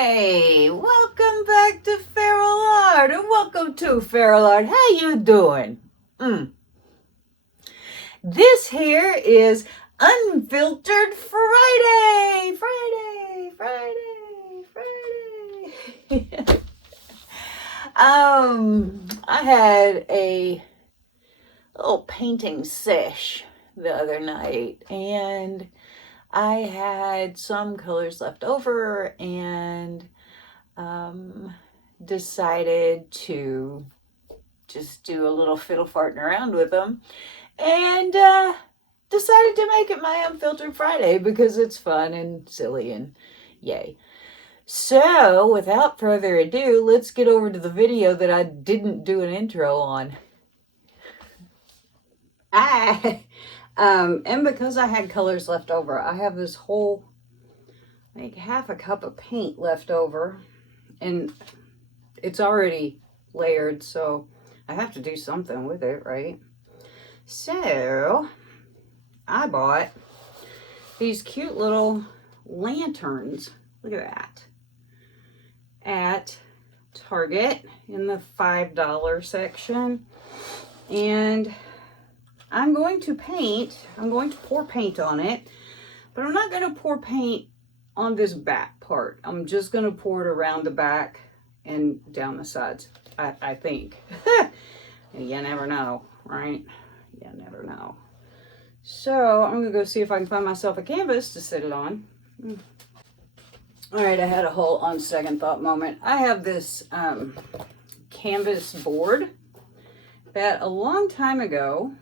Hey, welcome back to feralart, and welcome to feralart. How you doing? This here is Unfiltered Friday. I had a little painting sesh the other night, and I had some colors left over and decided to just do a little fiddle farting around with them, and decided to make it my Unfiltered Friday because it's fun and silly and yay. So without further ado, let's get over to the video that I didn't do an intro on. And because I had colors left over, I have this whole, like, half a cup of paint left over, and it's already layered, so I have to do something with it, right? So I bought these cute little lanterns. Look at that. At Target in the $5 section. And I'm going to pour paint on it, but I'm not going to pour paint on this back part. I'm just going to pour it around the back and down the sides, I think. You never know, right? You never know. So I'm going to go see if I can find myself a canvas to sit it on. All right, I had a whole on second thought moment. I have this canvas board that a long time ago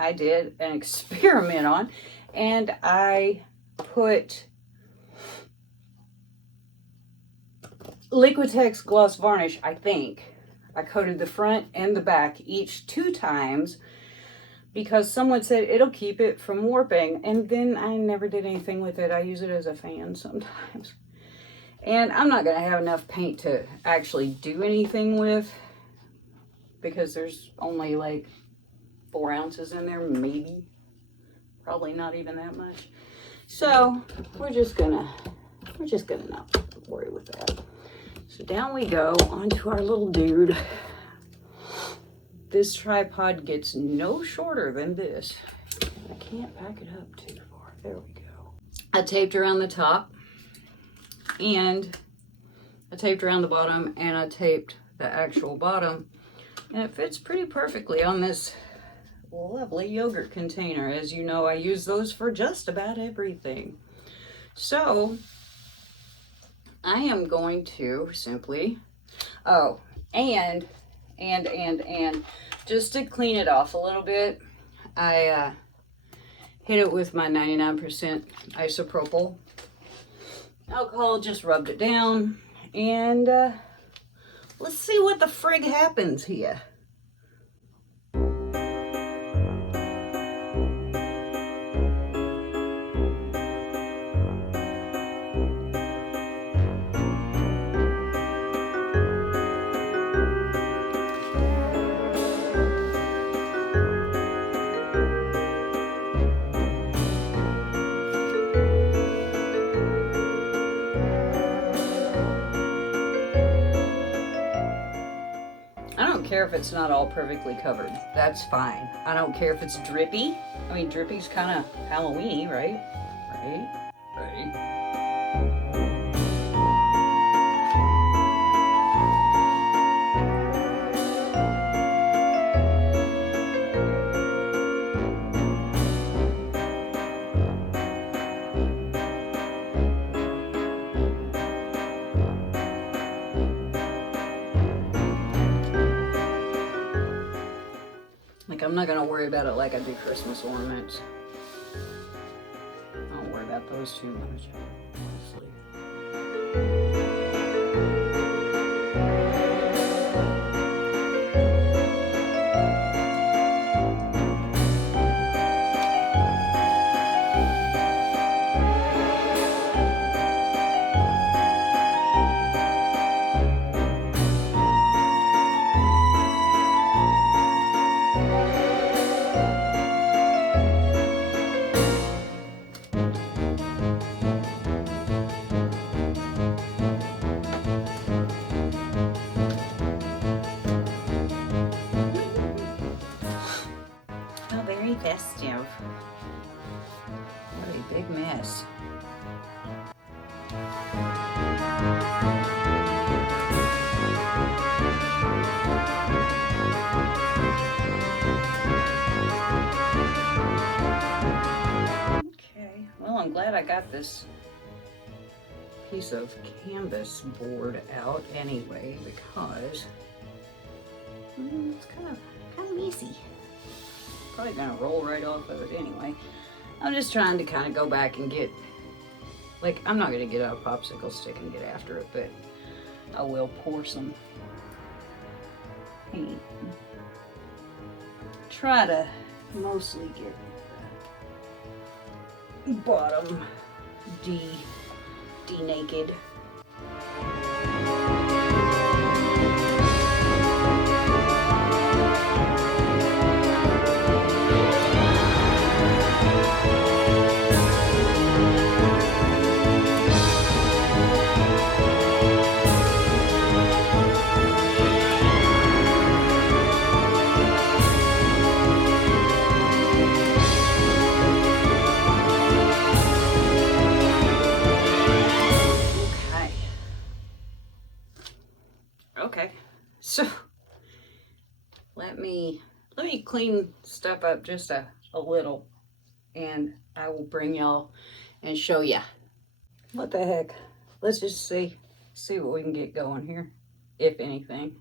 I did an experiment on, and I put Liquitex Gloss Varnish, I think. I coated the front and the back each 2 times because someone said it'll keep it from warping, and then I never did anything with it. I use it as a fan sometimes. And I'm not going to have enough paint to actually do anything with because there's only like 4 ounces in there, maybe. Probably not even that much. So we're just gonna not worry with that. So down we go onto our little dude. This tripod gets no shorter than this. I can't back it up too far. There we go. I taped around the top, and I taped around the bottom, and I taped the actual bottom, and it fits pretty perfectly on this lovely yogurt container. As you know, I use those for just about everything. So I am going to simply, and just to clean it off a little bit, I hit it with my 99% isopropyl alcohol, just rubbed it down, and let's see what the frig happens here. I don't care if it's not all perfectly covered. That's fine. I don't care if it's drippy. I mean, drippy's kind of Halloween-y, right? Right. Like, I'm not going to worry about it like I do Christmas ornaments. I don't worry about those too much, honestly. big mess. Okay, well, I'm glad I got this piece of canvas board out anyway, because it's kind of messy. Probably gonna roll right off of it anyway. I'm just trying to kind of go back and get, like, I'm not gonna get out a popsicle stick and get after it, but I will pour some paint. Try to mostly get the bottom de-naked. Okay, so let me clean stuff up just a little, and I will bring y'all and show ya. What the heck? Let's just see what we can get going here, if anything.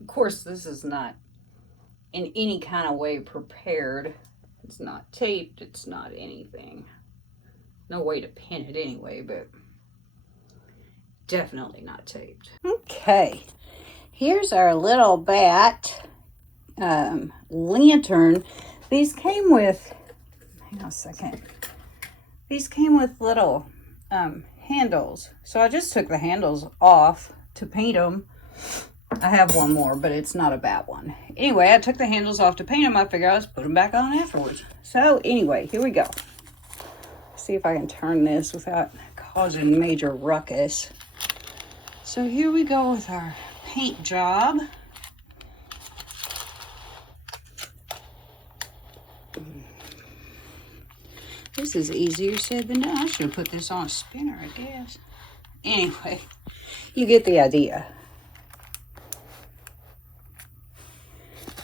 Of course, this is not in any kind of way prepared. It's not taped, it's not anything. No way to pin it anyway, but definitely not taped. Okay, here's our little bat lantern. These came with, hang on a second. These came with little handles. So I just took the handles off to paint them. I have one more, but it's not a bat one. Anyway, I took the handles off to paint them. I figured I'll just put them back on afterwards. So anyway, here we go. See if I can turn this without causing major ruckus. So here we go with our paint job. This is easier said than done. I should have put this on a spinner, I guess. Anyway, you get the idea.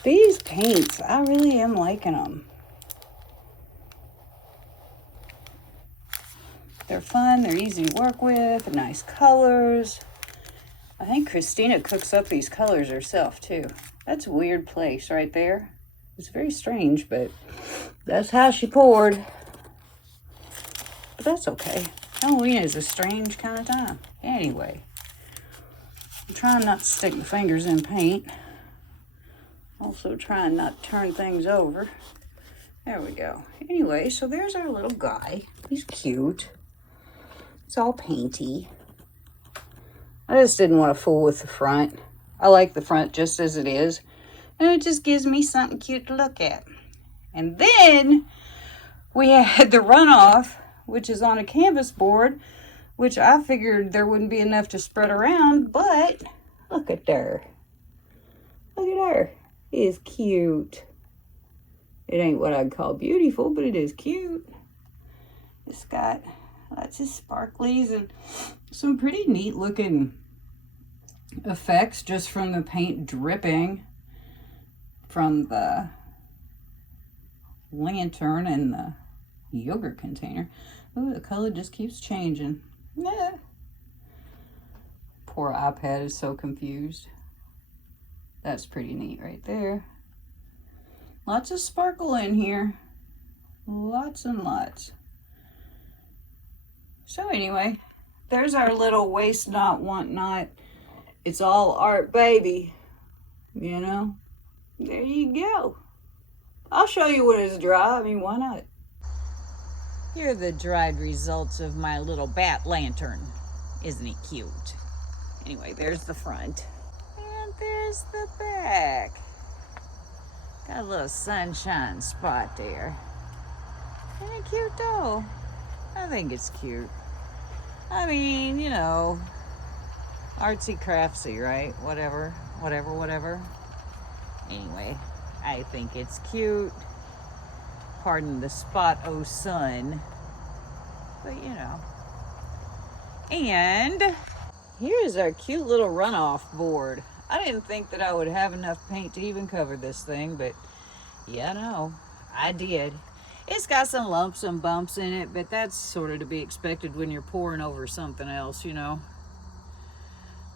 These paints, I really am liking them. They're fun, they're easy to work with, nice colors. I think Christina cooks up these colors herself too. That's a weird place right there. It's very strange, but that's how she poured. But that's okay. Halloween is a strange kind of time. Anyway, I'm trying not to stick my fingers in paint. Also trying not to turn things over. There we go. Anyway, so there's our little guy. He's cute. It's all painty. I just didn't want to fool with the front. I like the front just as it is. And it just gives me something cute to look at. And then we had the runoff, which is on a canvas board, which I figured there wouldn't be enough to spread around, but look at her. Look at her. It is cute. It ain't what I'd call beautiful, but it is cute. It's got lots of sparklies and some pretty neat looking effects just from the paint dripping from the lantern and the yogurt container. Ooh, the color just keeps changing. Yeah. Poor iPad is so confused. That's pretty neat right there. Lots of sparkle in here. Lots and lots. So anyway, there's our little waste not, want not. It's all art, baby. You know? There you go. I'll show you when it's dry. I mean, why not? Here are the dried results of my little bat lantern. Isn't he cute? Anyway, there's the front. And there's the back. Got a little sunshine spot there. Isn't it cute though? I think it's cute. I mean, you know, artsy craftsy, right? Whatever. Anyway, I think it's cute. Pardon the spot, oh sun. But you know. And here's our cute little runoff board. I didn't think that I would have enough paint to even cover this thing, but yeah, no, I did. It's got some lumps and bumps in it, but that's sort of to be expected when you're pouring over something else, you know.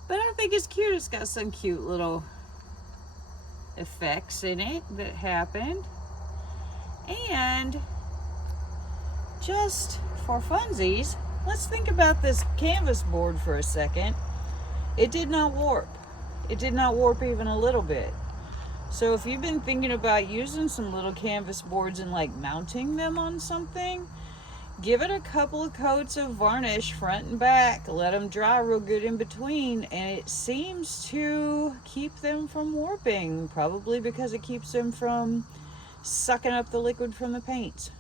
But I think it's cute. It's got some cute little effects in it that happened. And just for funsies, let's think about this canvas board for a second. It did not warp. It did not warp even a little bit. So if you've been thinking about using some little canvas boards and like mounting them on something, give it a couple of coats of varnish front and back. Let them dry real good in between, and it seems to keep them from warping, probably because it keeps them from sucking up the liquid from the paints.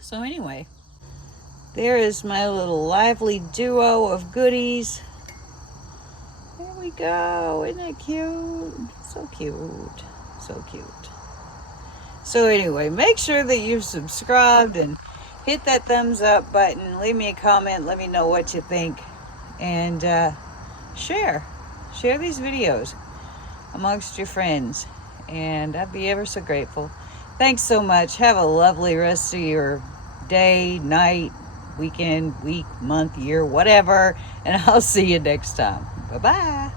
So anyway, there is my little lively duo of goodies. There we go. Isn't it cute? So cute. So cute. So anyway, make sure that you've subscribed and hit that thumbs up button. Leave me a comment. Let me know what you think. And share these videos amongst your friends. And I'd be ever so grateful. Thanks so much. Have a lovely rest of your day, night, weekend, week, month, year, whatever. And I'll see you next time. Bye-bye.